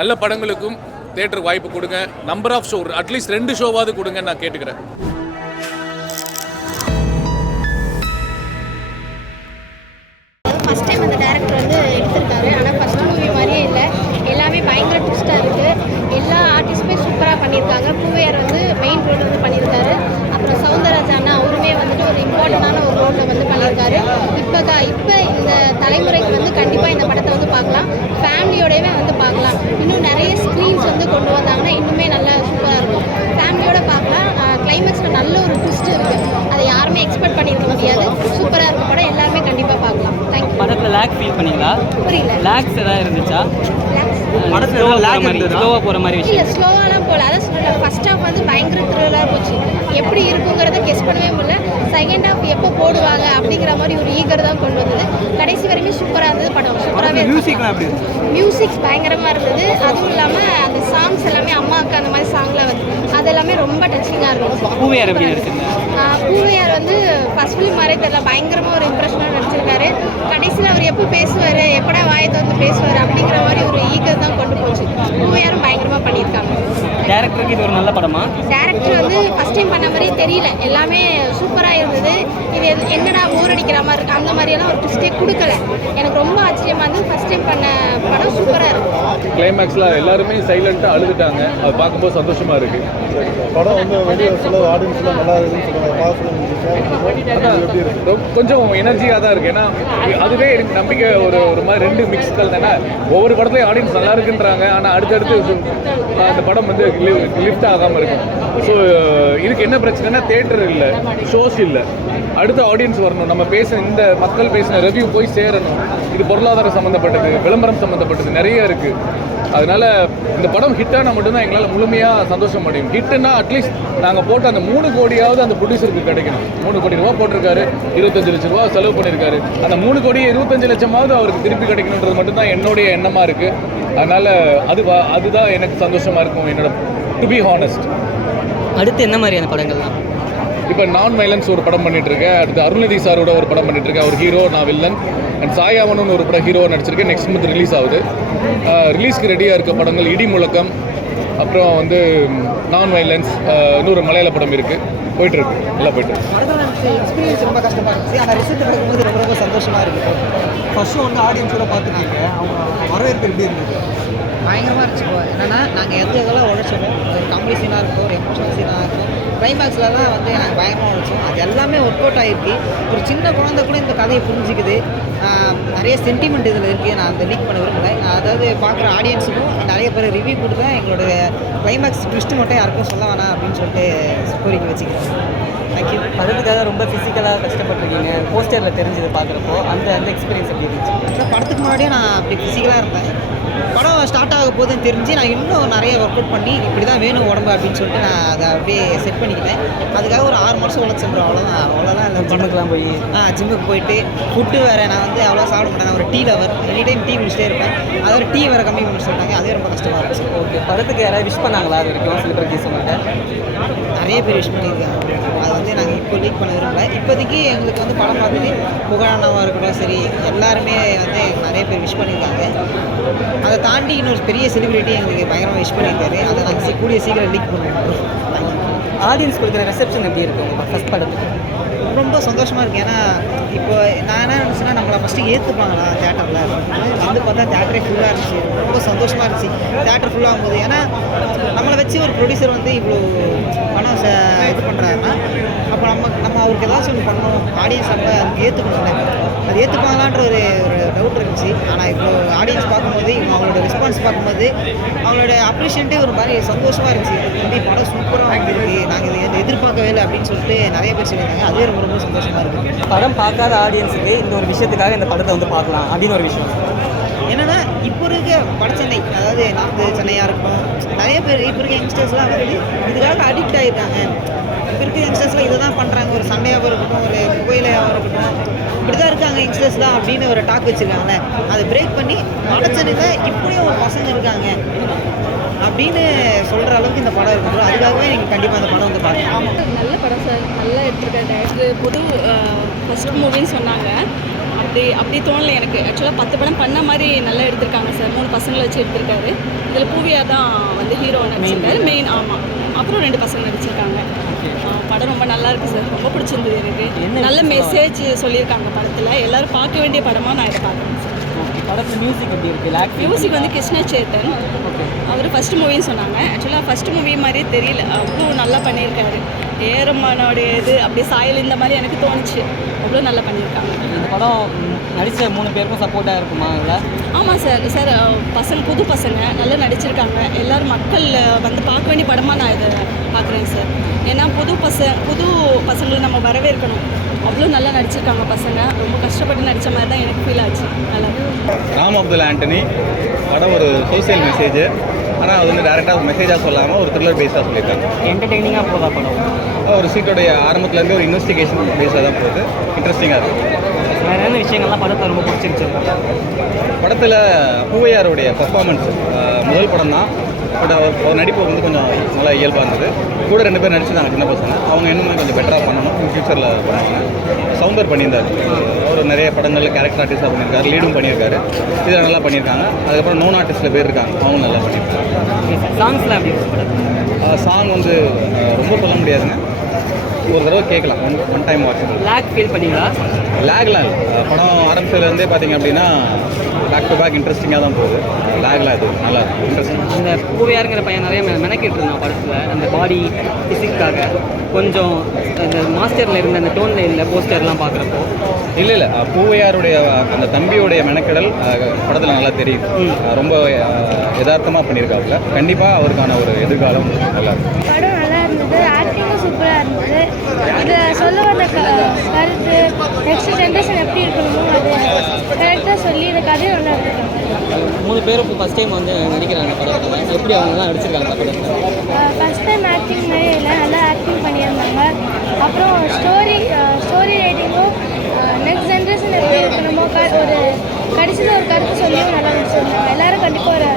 நல்ல படங்களுக்கும் தியேட்டருக்கு வாய்ப்பு கொடுங்க. நம்பர் ஆஃப் ஷோ அட்லீஸ்ட் 2 ஷோவாவது கொடுங்க நான் கேட்டுக்கிறேன். ஃபர்ஸ்ட் டைம் அந்த டைரக்டர் வந்து எடுத்திருக்காரு. ஆனால் ஃபர்ஸ்ட் மூவி மாதிரியே இல்லை, எல்லாமே பயங்கர ட்விஸ்டாக இருக்குது. எல்லா ஆர்டிஸ்ட்டுமே சூப்பராக பண்ணியிருக்காங்க. பூவையார் வந்து மெயின் ரோல் வந்து பண்ணியிருக்காரு. அப்புறம் சௌந்தரராஜா அண்ணா அவருமே வந்துட்டு ஒரு இம்பார்ட்டண்டான ஒரு ரோலில் வந்து பண்ணியிருக்காரு. இப்போ இந்த தலைமுறைக்கு வந்து கண்டிப்பாக இந்த படத்தை வந்து பார்க்கலாம், ஃபேமிலியோடவே வந்து பார்க்கலாம். இன்னும் நிறைய ஸ்க்ரீன்ஸ் வந்து கொண்டு வந்தாங்கன்னா இன்னுமே நல்லா சூப்பராக இருக்கும். ஃபேமிலியோட பார்க்கலாம். கிளைமேக்ஸில் நல்ல ஒரு ட்விஸ்ட் இருக்குது, அதை யாருமே எக்ஸ்பெக்ட் பண்ணியிருக்க முடியாது. சூப்பராக இருக்கும் படம், எல்லாருமே கண்டிப்பாக பார்க்கலாம். தேங்க்யூ. படத்தில் லேக் ஃபீல் பண்ணீங்களா? புரியல. லேக்ஸ் ஏதாவது இருந்துச்சா? படத்தில் ஸ்லோவாக போகிற மாதிரி இல்லை, விஷயம் ஸ்லோவாலாம் போகல. அதான் சொல்கிறேன், ஃபர்ஸ்ட் ஹாஃப் வந்து பயங்கர த்ரில்லாக போச்சு. எப்படி இருக்குங்கிறத கெஸ் பண்ணவே முடியல. செகண்ட் ஹாஃப் எப்போ போடுவாங்க அப்படிங்கிற மாதிரி ஒரு ஈகர் தான் கொண்டு வந்தது. கடைசி வரையுமே சூப்பராக இருந்தது படம். சூப்பராகவே மியூசிக்ஸ் பயங்கரமாக இருந்தது. அதுவும் இல்லாமல் அந்த சாங்ஸ் எல்லாமே அம்மாவுக்கு அந்த மாதிரி சாங்லாம் வந்து அது எல்லாமே ரொம்ப டச்சிங்காக இருக்கும். பூவையார் எப்படி நடிச்சிருந்தேன்? பூவையார் வந்து ஃபர்ஸ்ட் ஃபிலிம் மாதிரியே தெரியல, பயங்கரமாக ஒரு இம்ப்ரெஷனாக நடிச்சிருக்காரு. கடைசியில் அவர் எப்போ பேசுவார், எப்படா வாயத்தை வந்து பேசுவார் அப்படிங்கிற மாதிரி ஒரு ஈகர் தான் கொண்டு போச்சு. பூவையாரும் பயங்கரமாக பண்ணியிருக்காங்க. டேரக்டருக்கு இது ஒரு நல்ல படமா? டேரக்டர் வந்து ஃபஸ்ட் டைம் பண்ண மாதிரி தெரியல, எல்லாமே சூப்பராக இருந்தது. இது என்னடா போர் அடிக்கிற மாதிரி இருக்குது, அந்த மாதிரியெல்லாம் ஒரு ட்விஸ்டே கொடுக்கல. எனக்கு ரொம்ப ஆச்சரியமாக இருந்தது. ஃபஸ்ட் டைம் பண்ண படம் சூப்பராக இருக்கும். கிளைமேக்ஸில் எல்லாருமே சைலண்ட்டாக அழுதுட்டாங்க. அது பார்க்கும்போது சந்தோஷமாக இருக்குது. படம் வந்து வெளியே சொல்ல ஆடியன்ஸ்லாம் நல்லா இருக்குன்னு கொஞ்சம் எனர்ஜியாக தான் இருக்குது. ஏன்னா அதுவே எனக்கு நம்பிக்கை ஒரு மாதிரி 2 மிக்ஸ்கள் தானே. ஒவ்வொரு படத்துலையும் ஆடியன்ஸ் நல்லா இருக்குன்றாங்க, ஆனால் அடுத்தடுத்து அந்த படம் வந்து லிஃப்ட் ஆகாமல் இருக்கும். ஸோ இதுக்கு என்ன பிரச்சனைனா தியேட்டர் இல்லை, ஷோஸ் இல்லை, அடுத்த ஆடியன்ஸ் வரணும். நம்ம இந்த மக்கள் பேசின ரிவ்யூ போய் சேரணும். இது பொருளாதாரம் சம்மந்தப்பட்டது, விளம்பரம் சம்மந்தப்பட்டது நிறைய இருக்குது. அதனால் இந்த படம் ஹிட்டானா மட்டும்தான் எங்களால் முழுமையாக சந்தோஷம் அடையும். ஹிட்டுன்னா அட்லீஸ்ட் நாங்கள் போட்ட அந்த 3 கோடியாவது அந்த ப்ரொடியூசருக்கு கிடைக்கணும். 3 கோடி ரூபா போட்டிருக்காரு, 25 லட்ச ரூபா செலவு பண்ணியிருக்காரு. அந்த 3 கோடி 25 லட்சமாவது அவருக்கு திருப்பி கிடைக்கணுன்றது மட்டும்தான் என்னுடைய எண்ணமாக இருக்குது. அதனால் அதுதான் எனக்கு சந்தோஷமாக இருக்கும், என்னோட டு பி ஹானஸ்ட். அடுத்து என்ன மாதிரியான படங்கள்லாம்? இப்போ நான் வைலன்ஸ் ஒரு படம் பண்ணிகிட்ருக்கேன். அடுத்து அருள்நிதி சாரோட ஒரு படம் பண்ணிகிட்ருக்கேன், ஒரு ஹீரோ, நான் வில்லன். அண்ட் சாயாவனுன்னு ஒரு படம் ஹீரோ நடிச்சிருக்கேன். நெக்ஸ்ட் மந்த் ரிலீஸ் ஆகுது. ரிலீஸ்க்கு ரெடியாக இருக்க படங்கள் இடி முழக்கம், அப்புறம் வந்து நான் வைலன்ஸ், இன்னொரு மலையாள படம் இருக்குது, போயிட்டுருக்கு, எல்லாம் போயிட்டுருக்கு. எக்ஸ்பீரியன்ஸ் ரொம்ப கஷ்டமாக இருந்துச்சு, ஆனால் ரிசல்ட் பார்க்கும்போது ரொம்ப ரொம்ப சந்தோஷமாக இருக்குது. ஃபர்ஸ்ட் வந்து ஆடியன்ஸோட பார்த்துருக்கீங்க, அவங்க வரவேற்பு எப்படி இருந்தது? பயங்கரமாக இருந்துச்சு. என்னென்னா நாங்கள் எதெல்லாம் உழைச்சோமோ, ஒரு காமெடி சீனாக இருக்கும், ஒரு எமோஷனல் சீனாக இருக்கும், கிளைமேக்ஸ்லலாம் வந்து நாங்கள் பயங்கரமாக உழைச்சோம். அது எல்லாமே ஒர்க் அவுட் ஆகிருக்கு. ஒரு சின்ன குழந்தை கூட இந்த கதையை புரிஞ்சுக்குது. நிறைய சென்டிமெண்ட் இதில் இருக்குது. நான் அந்த லீக் பண்ண விரும்பலை. அதாவது பார்க்குற ஆடியன்ஸுக்கும் நிறைய பேர் ரிவ்யூ கொடுத்தேன். எங்களோட கிளைமேக்ஸ் ட்விஸ்ட்டு மட்டும் யாருக்கும் சொல்ல வேணாம் அப்படின்னு சொல்லிட்டு கோரிக்கை வச்சுக்கிறேன். தேங்க்யூ. படத்துக்காக ரொம்ப ஃபிசிக்கலாக கஷ்டப்பட்டுருக்கீங்க, போஸ்டரில் தெரிஞ்சது பார்க்குறப்போ அந்த எக்ஸ்பீரியன்ஸ் எப்படி இருந்துச்சு? ஆனால் படத்துக்கு முன்னாடியே நான் அப்படி ஃபிசிக்கலாக இருப்பேன். படம் ஸ்டார்ட் ஆக போதுன்னு தெரிஞ்சு நான் இன்னும் நிறைய ஒர்க் அவுட் பண்ணி இப்படி தான் வேணும் உடம்பு அப்படின்னு சொல்லிட்டு நான் அதை அப்படியே செட் பண்ணிக்கிட்டேன். அதுக்காக ஒரு 6 மாதம் உழைச்சேன். அவ்வளோதான் இல்லை. ஜிம்முக்கெலாம் போய் ஜிம்முக்கு போயிட்டு ஃபுட்டு வேறு நான் வந்து அவ்வளோ சாப்பிட மாட்டேன். நான் ஒரு tea lover, any time tea குடிச்சிட்டே இருப்பேன். அதோட டீ வேறு கம்மி பண்ணி சொல்லிட்டாங்க, அதே ரொம்ப கஷ்டமாக இருந்துச்சு. ஓகே, படத்துக்கு யாராவது விஷ் பண்ணாங்களா? அது வரைக்கும் செலிபிரிட்டிஸ் உங்கள்கிட்ட நிறைய பேர் விஷ் பண்ணியிருக்காங்க. அது வந்து நாங்கள் இப்போ லீக் பண்ண விரும்பல. இப்போதைக்கு எங்களுக்கு வந்து படம் பார்த்துட்டு புகழானவாக இருக்கட்டும், சரி, எல்லாருமே வந்து நிறைய பேர் விஷ் பண்ணியிருக்காங்க. அதை தாண்டி இன்னொரு பெரிய செலிபிரிட்டி எங்களுக்கு பயங்கரமாக விஷ் பண்ணியிருக்காரு. அதை நாங்கள் கூடிய சீக்கிரம் லீக் பண்ணுவோம். ஆடியன்ஸ் கொடுக்குற ரிசப்ஷன் எப்படி இருக்கும் உங்கள் ஃபஸ்ட் படத்துக்கு? ரொம்ப சந்தோஷமாக இருக்குது. ஏன்னா இப்போ நான் என்ன நினச்சேன்னா நம்மளை ஃபஸ்ட்டு ஏற்றுப்பாங்களா தேட்டரில் வந்து பார்த்தா தேட்டரே ஃபுல்லாக இருந்துச்சு. ரொம்ப சந்தோஷமாக இருந்துச்சு தேட்டர் ஃபுல்லாகும் போது. ஏன்னா நம்மளை வச்சு ஒரு ப்ரொடியூசர் வந்து இவ்வளோ பணம் இது பண்ணுறாருன்னா அப்போ நம்ம அவருக்கு ஏதாச்சும் ஒன்று பண்ணணும், ஆடியன்ஸ் அப்போ அதுக்கு ஏற்றுக்கணும்ல. அது ஏற்றுப்பாங்களான்ற ஒரு டவுட் இருந்துச்சு. ஆனால் இப்போ ஆடியன்ஸ் பார்க்கும்போது அவங்களோட ரெஸ்பான்ஸ் பார்க்கும்போது அவங்களோட அப்ரிஷியேட்டே ஒரு மாதிரி சந்தோஷமாக இருந்துச்சு. வந்து படம் சூப்பராக வந்துருக்கு, நாங்கள் இதை எதிர்பார்க்கவே இல்லை அப்படின்னு சொல்லிட்டு நிறைய பேர் சொல்லியிருக்காங்க. அதுவே ரொம்ப ரொம்ப சந்தோஷமாக இருக்குது. படம் பார்க்காத ஆடியன்ஸுக்கு இந்த ஒரு விஷயத்துக்காக இந்த படத்தை வந்து பார்க்கலாம் அப்படின்னு ஒரு விஷயம் என்னென்னா இப்போ இருக்க வட சென்னை, அதாவது நார்த்து சென்னையாக இருக்கும், நிறைய பேர் இப்போ இருக்க யங்ஸ்டர்ஸ்லாம் வந்து இதுக்காக அடிக்ட் ஆகிருக்காங்க. இப்போ இருக்க யங்ஸ்டர்ஸ்லாம் இதை தான் பண்ணுறாங்க. ஒரு சண்டையாக இருக்கட்டும், ஒரு புகையிலையாக இருக்கட்டும், இப்படி தான் இருக்காங்க யங்ஸ்டர்ஸ் தான் அப்படின்னு ஒரு டாக் வச்சுருக்காங்களே. அதை பிரேக் பண்ணி வட சென்னையில் இப்படியும் ஒரு பசங்க இருக்காங்க அப்படின்னு சொல்கிற அளவுக்கு இந்த படம் இருக்குது. அதுக்காகவே நீங்கள் கண்டிப்பாக அந்த படம் வந்து பார்க்கலாம். நல்ல படம் சார், நல்லா எடுத்துருக்காரு டேரக்டர். புது ஃபஸ்ட் மூவின்னு சொன்னாங்க. அப்படி தோணலை எனக்கு. ஆக்சுவலாக 10 படம் பண்ண மாதிரி நல்லா எடுத்திருக்காங்க சார். 3 பசங்களை வச்சு எடுத்திருக்காரு. இதில் பூவியா தான் வந்து ஹீரோ நடிச்சிருக்காரு மெயின். ஆமாம், அப்புறம் 2 பசங்க நடிச்சிருக்காங்க. படம் ரொம்ப நல்லா இருக்குது சார், ரொம்ப பிடிச்சிருந்தது எனக்கு. நல்ல மெசேஜ் சொல்லியிருக்காங்க படத்தில். எல்லோரும் பார்க்க வேண்டிய படமாக நான் இதை பார்க்குறேன் சார். படத்தில் மியூசிக் எப்படி இருக்குது? மியூசிக் வந்து கிருஷ்ண சேத்தன், அவர் ஃபஸ்ட் மூவின்னு சொன்னாங்க. ஆக்சுவலாக ஃபஸ்ட் மூவி மாதிரியே தெரியல, அவ்வளோ நல்லா பண்ணியிருக்காரு. ஏரம்மானோடைய இது அப்படியே சாயல் இந்த மாதிரி எனக்கு தோணுச்சு. அவ்வளோ நல்லா பண்ணியிருக்காங்க. இந்த படம் நடித்த 3 பேருக்கும் சப்போர்ட்டாக இருக்குமா இல்லை? ஆமாம் சார். சார் பசங்க புது பசங்க நல்லா நடிச்சிருக்காங்க. எல்லோரும் மக்கள் வந்து பார்க்க வேண்டிய படமாக நான் இதை பார்க்குறேன் சார். ஏன்னா புது பசங்களை நம்ம வரவேற்கணும். அவ்வளோ நல்லா நடிச்சிருக்காங்க பசங்க. ரொம்ப கஷ்டப்பட்டு நடித்த மாதிரி தான் எனக்கு ஃபீல் ஆச்சு. நல்லா ராம் அப்துல் ஆண்டனி படம் ஒரு சோசியல் மெசேஜ். ஆனால் அது வந்து டேரெக்டாக ஒரு மெசேஜாக சொல்லாமல் ஒரு த்ரில்லர் பேஸாக சொல்லியிருக்காங்க. என்டர்டெய்னிங்காக போதா படம்? ஒரு சீட்டோடைய ஆரம்பத்துலேருந்து ஒரு இன்வெஸ்டிகேஷன் பேஸாக தான் போகுது. இன்ட்ரெஸ்டிங்காக இருக்குது. வேறு என்ன விஷயங்கள்லாம் படத்தை ரொம்ப பிடிச்சிருச்சு? படத்தில் பூவையாருடைய பர்ஃபார்மன்ஸ் முதல் படம் தான். பட் அவர் நடிப்பு வந்து கொஞ்சம் நல்லா இயல்பாக இருந்தது. கூட 2 பேர் நடிச்சிருந்தாங்க சின்ன பசங்க. அவங்க இன்னும் கொஞ்சம் பெட்டராக பண்ணணும், ஃப்யூச்சரில் பண்ணுவாங்க. சவுந்தர் பண்ணியிருந்தார். அவர் நிறைய படங்களில் கேரக்டர் ஆர்டிஸ்டாக பண்ணியிருக்காரு, லீடும் பண்ணியிருக்காரு. இதில் நல்லா பண்ணியிருக்காங்க. அதுக்கப்புறம் நோன் ஆர்டிஸ்ட்டில் பேர் இருக்காங்க, அவங்க நல்லா பண்ணியிருக்காங்க. சாங்ஸ்லாம் எப்படி இருக்குது? சாங் வந்து ரொம்ப சொல்ல முடியாதுங்க, ஒரு தடவை கேட்கலாம். One time watch. Lag feel பண்ணிங்களா? லேக்லாம் இல்லை. படம் ஆரம்பிச்சதுலேருந்தே பார்த்தீங்க அப்படின்னா பேக் டு பேக் இன்ட்ரெஸ்டிங்காக தான் போகுது. லேக்லாம் இது நல்லா இருக்கும், இன்ட்ரெஸ்டிங். அந்த பூவையாருங்கிற பையன் நிறைய மெனக்கிட்டு இருந்தான் படத்தில். அந்த பாடி ஃபிசிக்காக கொஞ்சம் அந்த மாஸ்டரில் இருந்த அந்த டோனில் இல்லை போஸ்டர்லாம் பார்க்குறப்போ. இல்லை பூவையாருடைய அந்த தம்பியோடைய மெனக்கெடல் படத்தில் நல்லா தெரியுது. ரொம்ப யதார்த்தமாக பண்ணியிருக்காப்புல. கண்டிப்பாக அவருக்கான ஒரு எதிர்காலம் நல்லா இருக்கும். படம் நல்லா இருந்தது, ஆக்டிங்கும் சூப்பராக இருந்தது. இதை சொல்ல வந்த கருத்து நெக்ஸ்ட் ஜென்ரேஷன் எப்படி இருக்கணுமோ அது கரெக்டாக சொல்லி இந்த கதையை நல்லா இருக்காங்க. 3 பேரும் ஃபஸ்ட் டைம் வந்து நடிக்கிறாங்க படத்தில். எப்படி அவங்க தான் நடிச்சிருக்காங்க படத்தில்? ஃபஸ்ட் டைம் ஆக்டிங் மாதிரி இல்லை, நல்லா ஆக்டிங் பண்ணியிருந்தாங்க. அப்புறம் ஸ்டோரி ரைட்டிங்கும் நெக்ஸ்ட் ஜென்ரேஷன் எப்படி இருக்கணுமோ ஒரு கடைசியில் ஒரு கருத்து சொல்லியும் நல்லா நடிச்சிருந்தாங்க. எல்லோரும் கண்டிப்பாக ஒரு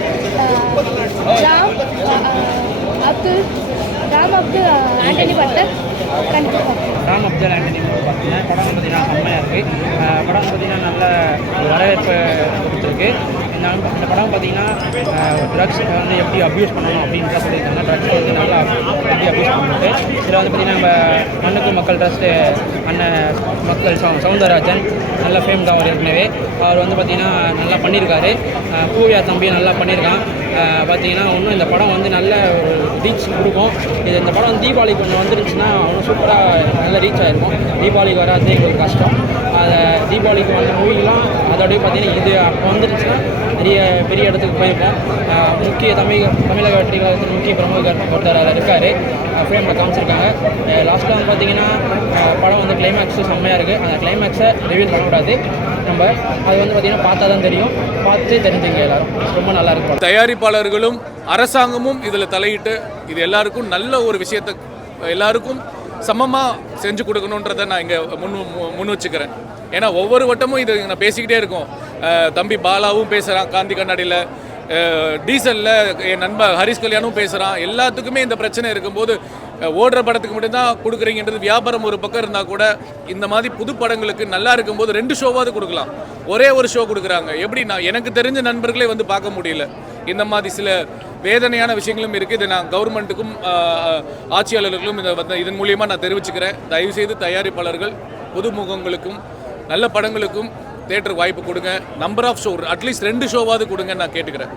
ராம் அப்துல் ஆண்டனி பட்டர் கண்டிப்பாக ராம் அப்துல் ஆண்டனி பார்த்தீங்கன்னா படம் பார்த்தீங்கன்னா செம்மையாக இருக்குது. படம் பார்த்தீங்கன்னா நல்ல வரவேற்பு கொடுத்துருக்கு. இந்த படம் பார்த்தீங்கன்னா ட்ரக்ஸ் வந்து எப்படி அப்யூஸ் பண்ணணும் அப்படின்னு தான் சொல்லியிருக்காங்க. ட்ரக்ஸை வந்து நல்லா எப்படி அப்யூஸ் பண்ணுறது. இதில் வந்து பார்த்திங்கன்னா நம்ம மண்ணுக்கு மக்கள் ட்ரஸ்ட்டு அண்ணன் மக்கள் சவுந்தரராஜன் நல்ல ஃபேம் தான் அவர் ஏற்கனவே. அவர் வந்து பார்த்திங்கன்னா நல்லா பண்ணியிருக்காரு. பூவியா தம்பியும் நல்லா பண்ணியிருக்கான். பார்த்திங்கன்னா இன்னும் இந்த படம் வந்து நல்ல ஒரு ரீச் கொடுக்கும். இந்த படம் வந்து தீபாவளிக்கு ஒன்று வந்துருச்சுன்னா இன்னும் சூப்பராக நல்ல ரீச் ஆகிருக்கும். தீபாவளிக்கு வராது எங்களுக்கு கஷ்டம். அதை தீபாவளிக்கு வந்த மூவிலாம் அதோடய பார்த்திங்கன்னா இது அப்போ வந்துருச்சுன்னா பெரிய இடத்துக்கு போயிருக்கோம். முக்கிய தமிழக வெற்றி கழகத்தின் முக்கிய பிரமுகர் ஒருத்தர் அதில் இருக்கார், ஃப்ரேமில் காமிச்சிருக்காங்க. லாஸ்ட்டில் வந்து பார்த்திங்கன்னா படம் வந்து கிளைமேக்ஸு செம்மையாக இருக்குது. அந்த கிளைமேக்ஸை ரிவீல் பண்ணக்கூடாது. நம்ம அது வந்து பார்த்திங்கன்னா பார்த்தா தான் தெரியும். பார்த்து தெரிஞ்சுங்க எல்லாரும். ரொம்ப நல்லா இருக்கும். தயாரிப்பாளர்களும் அரசாங்கமும் இதில் தலையிட்டு இது எல்லாருக்கும் நல்ல ஒரு விஷயத்தை எல்லாருக்கும் சமமாக செஞ்சு கொடுக்கணுன்றதை நான் இங்கே முன் வச்சுக்கிறேன். ஏன்னா ஒவ்வொரு வட்டமும் இது நான் பேசிக்கிட்டே இருக்கோம். தம்பி பாலாவும் பேசுகிறான் காந்தி கண்ணாடியில், டீசலில் என் நண்பர் ஹரிஷ் கல்யாணும் பேசுகிறான். எல்லாத்துக்குமே இந்த பிரச்சனை இருக்கும்போது ஓடுற படத்துக்கு மட்டும்தான் கொடுக்குறீங்கன்றது வியாபாரம் ஒரு பக்கம் இருந்தால் கூட இந்த மாதிரி புது படங்களுக்கு நல்லா இருக்கும்போது 2 ஷோவாவது கொடுக்கலாம். ஒரே ஒரு ஷோ கொடுக்குறாங்க. எப்படி நான் எனக்கு தெரிஞ்ச நண்பர்களே வந்து பார்க்க முடியல. இந்த மாதிரி சில வேதனையான விஷயங்களும் இருக்குது. இதை நான் கவர்மெண்ட்டுக்கும் ஆட்சியாளர்களுக்கும் இதன் மூலியமாக நான் தெரிவிச்சுக்கிறேன். தயவுசெய்து தயாரிப்பாளர்கள் புதுமுகங்களுக்கும் நல்ல படங்களுக்கும் தேட்டருக்கு வாய்ப்பு கொடுங்க. நம்பர் ஆஃப் ஷோ அட்லீஸ்ட் 2 ஷோவாவது கொடுங்க நான் கேட்டுக்கிறேன்.